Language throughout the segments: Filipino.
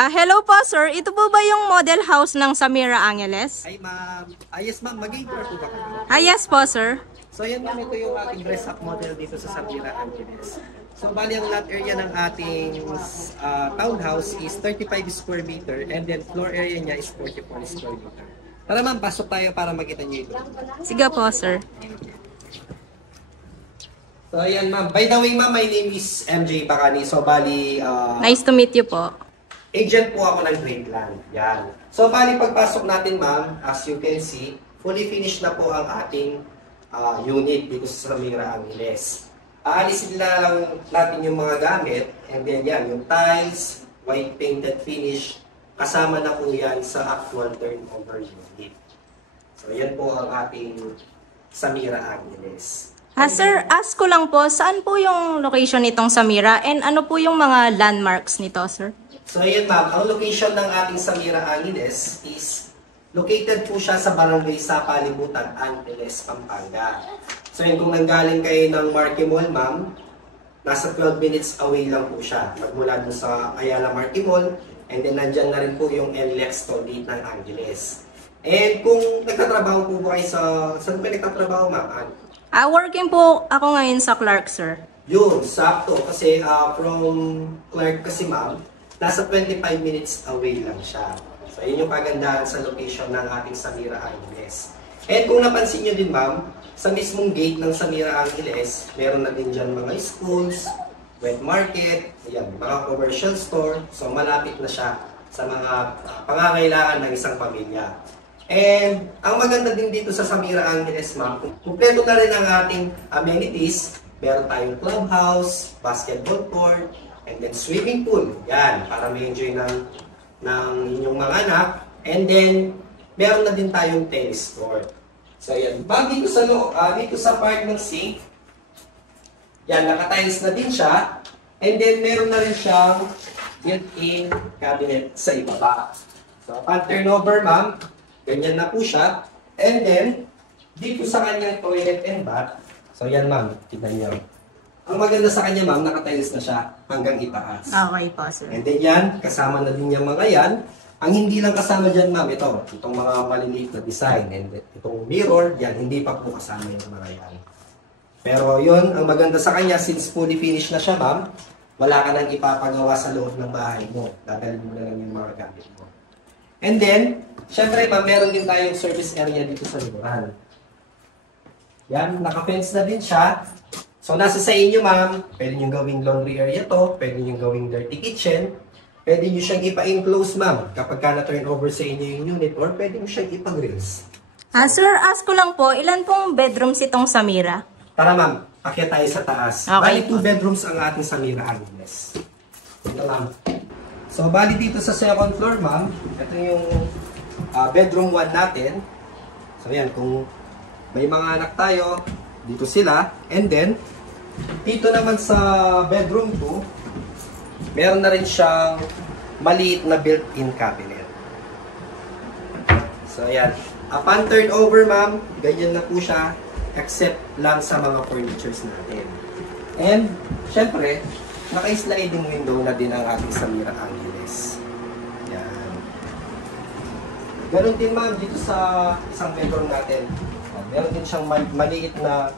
Hello po sir, ito po ba yung model house ng Samira Angeles? Ay ma'am, yes ma'am, mag-inquire po ba kayo? Yes po sir. So yan ma'am, ito yung ating dress up model dito sa Samira Angeles. So bali ang lot area ng ating townhouse is 35 square meter and then floor area niya is 44 square meter. Tara ma'am, pasok tayo para makita niyo ito. Sige po sir. So ayan ma'am, by the way ma'am, my name is MJ Bacani. So bali, Nice to meet you po. agent po ako ng Greatland. Yan. So bali pagpasok natin ma'am, as you can see, fully finished na po ang ating unit dito sa Samira Angeles. Aalisin lang natin yung mga gamit and then yan, yung tiles, white painted finish, kasama na po yan sa actual turnover unit. So yan po ang ating Samira Angeles. Sir, ask ko lang po, saan po yung location nitong Samira and ano po yung mga landmarks nito sir? So ayan ma'am, ang location ng ating Samira Angeles is located po siya sa barangay Sapa, Libutan, Angeles, Pampanga. So yun, kung nanggaling kayo ng Marquee Mall ma'am, nasa 12 minutes away lang po siya. Magmula dun sa Ayala Marquee Mall, and then nandyan na rin po yung NLEX toll gate ng Angeles. And kung nagtatrabaho po ba kayo saan ba nagtatrabaho ma'am? Working po ako ngayon sa Clark sir. Yun, sakto. Kasi from Clark kasi ma'am, nasa 25 minutes away lang siya. So, yun yung kagandahan sa location ng ating Samira Angeles. And kung napansin nyo din ma'am, sa mismong gate ng Samira Angeles, meron na din dyan mga schools, wet market, ayan, mga commercial store. So, malapit na siya sa mga pangangailangan ng isang pamilya. And ang maganda din dito sa Samira Angeles ma'am, kumpleto na rin ang ating amenities. Meron tayong clubhouse, basketball court, and then swimming pool. Yan, para may enjoy ng inyong mga anak. And then, meron na din tayong tennis court. So yan, bag dito sa part ng sink, yan, naka-tiles na din siya. And then, meron na rin siyang built-in cabinet sa ibaba. So, upon turnover ma'am, ganyan na po siya. And then, dito sa kanyang toilet and bath, so yan ma'am, tignan niyo. Ang maganda sa kanya ma'am, nakatiles na siya hanggang itaas. Okay po sir. And then yan, kasama na din yung mga yan. Ang hindi lang kasama dyan ma'am, itong mga maliliit na design. And itong mirror, yan, hindi pa po kasama yung mga yan. Pero yun, ang maganda sa kanya, since fully finished na siya ma'am, wala ka nang ipapagawa sa loob ng bahay mo. Dadalhin mo na lang yung mga gamit mo. And then, syempre ma'am, meron din tayong service area dito sa likuran. Yan, naka-fence na din siya. So, nasa sa inyo ma'am, pwede nyo gawing laundry area to, pwede nyo gawing dirty kitchen, pwede nyo siyang ipa-enclose ma'am kapag ka na-turn over sa inyo yung unit, or pwede nyo siyang ipa-grills. Sir, ask ko lang po, ilan pong bedrooms itong Samira? Tara ma'am, akyat tayo sa taas. Okay. Bali 2 bedrooms ang ating Samira Angeles. Ito ma'am. So, bali dito sa second floor ma'am, ito yung bedroom 1 natin. So, yan, kung may mga anak tayo, dito sila. And then, dito naman sa bedroom 2, meron na rin siyang maliit na built-in cabinet. So, ayan. Upon turnover, ma'am, ganyan na po siya, except lang sa mga furnitures natin. And, syempre, naka-sliding window na din ang ating Samira Angeles. Ayan. Ganon din, ma'am, dito sa isang bedroom natin. Meron din siyang maliit na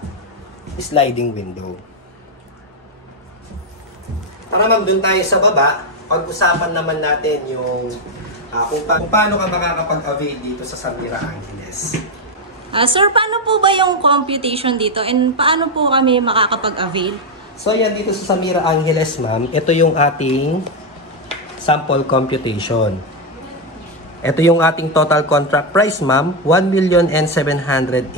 sliding window. Tara ma'am, dun tayo sa baba. Pag-usapan naman natin yung kung paano ka makakapag-avail dito sa Samira Angeles. Sir, paano po ba yung computation dito and paano po kami makakapag-avail? So yan, dito sa Samira Angeles ma'am, ito yung ating sample computation. Ito yung ating total contract price, ma'am, 1,783,000.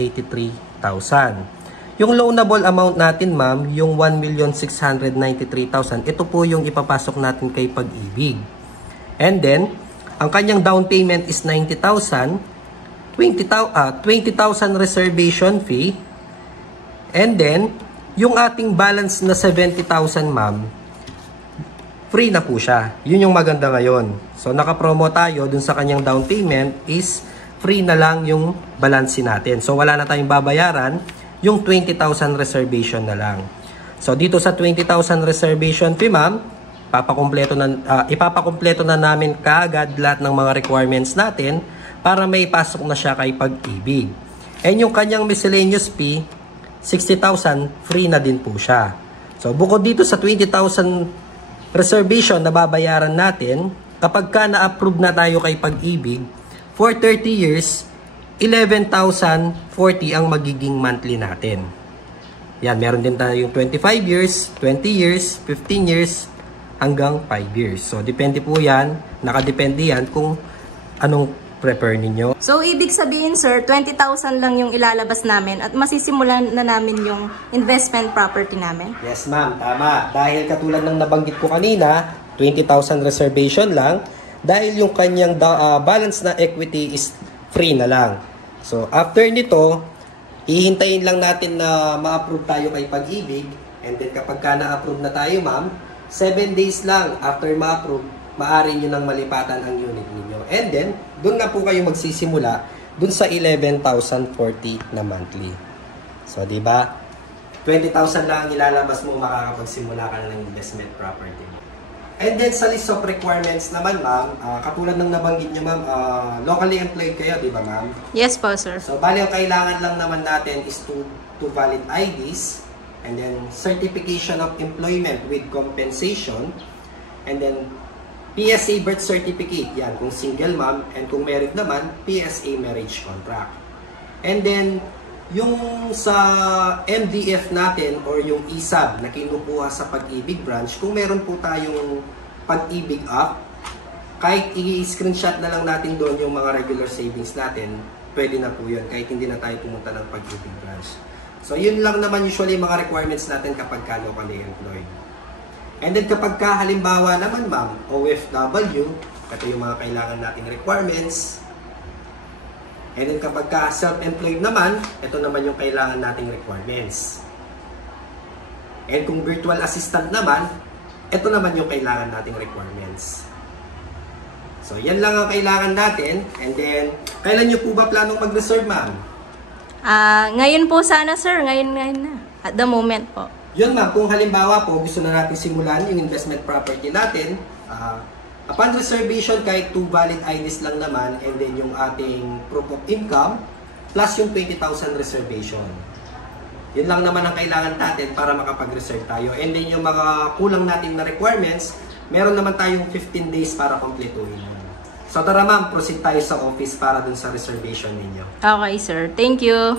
Yung loanable amount natin, ma'am, yung 1,693,000. Ito po yung ipapasok natin kay Pag-ibig. And then, ang kanyang down payment is 90,000, 20,000 reservation fee. And then, yung ating balance na 70,000, ma'am, free na po siya. Yun yung maganda ngayon. So, naka-promo tayo dun sa kanyang down payment is free na lang yung balance natin. So, wala na tayong babayaran. Yung 20,000 reservation na lang. So, dito sa 20,000 reservation fee, ma'am, ipapakumpleto na namin kaagad lahat ng mga requirements natin para may pasok na siya kay Pag-ibig. And yung kanyang miscellaneous fee, 60,000, free na din po siya. So, bukod dito sa 20,000 reservation na babayaran natin, kapag ka na-approve na tayo kay Pag-ibig, for 30 years, 11,040 ang magiging monthly natin. Yan, meron din tayong 25 years, 20 years, 15 years, hanggang 5 years. So, depende po yan, nakadepende yan kung anong prepare ninyo. So, ibig sabihin, sir, 20,000 lang yung ilalabas namin at masisimulan na namin yung investment property namin? Yes, ma'am. Tama. Dahil katulad ng nabanggit ko kanina, 20,000 reservation lang, dahil yung kanyang balance na equity is free na lang. So, after nito, hihintayin lang natin na ma-approve tayo kay Pag-ibig. And then, kapag ka na-approve na tayo, ma'am, 7 days lang after ma-approve, maaari nyo nang malipatan ang unit ninyo. And then, doon na po kayo magsisimula doon sa 11,040 na monthly. So, di ba? 20,000 lang ang ilalabas mo, makakapagsimula ka na ng investment property. And then, sa list of requirements naman, ma'am, katulad ng nabanggit nyo, ma'am, locally employed kayo, di ba, ma'am? Yes po, sir. So, bali ang kailangan lang naman natin is two valid IDs, and then certification of employment with compensation, and then PSA birth certificate, yan, kung single ma'am, and kung married naman, PSA marriage contract. And then, yung sa MDF natin or yung ESAB na kinukuha sa Pag-ibig branch, kung meron po tayong Pag-ibig app, kahit i-screenshot na lang natin doon yung mga regular savings natin, pwede na po yun, kahit hindi na tayo pumunta ng Pag-ibig branch. So, yun lang naman usually mga requirements natin kapag ka locally employed. And then kapag ka halimbawa naman, ma'am, OFW, ito yung mga kailangan nating requirements. And then kapag ka self-employed naman, ito naman yung kailangan nating requirements. And kung virtual assistant naman, ito naman yung kailangan nating requirements. So, yan lang ang kailangan natin. And then, kailan nyo po ba planong mag-reserve, ma'am? Ngayon po sana, sir. Ngayon na. At the moment po. Yun, ma'am. Kung halimbawa po, gusto na natin simulan yung investment property natin, upon reservation, kahit 2 valid IDs lang naman, and then yung ating proof of income, plus yung 20,000 reservation. Yun lang naman ang kailangan natin para makapag-reserve tayo. And then yung mga kulang natin na requirements, meron naman tayong 15 days para kompletuhin. So tara ma'am, proceed tayo sa office para dun sa reservation ninyo. Okay, sir. Thank you.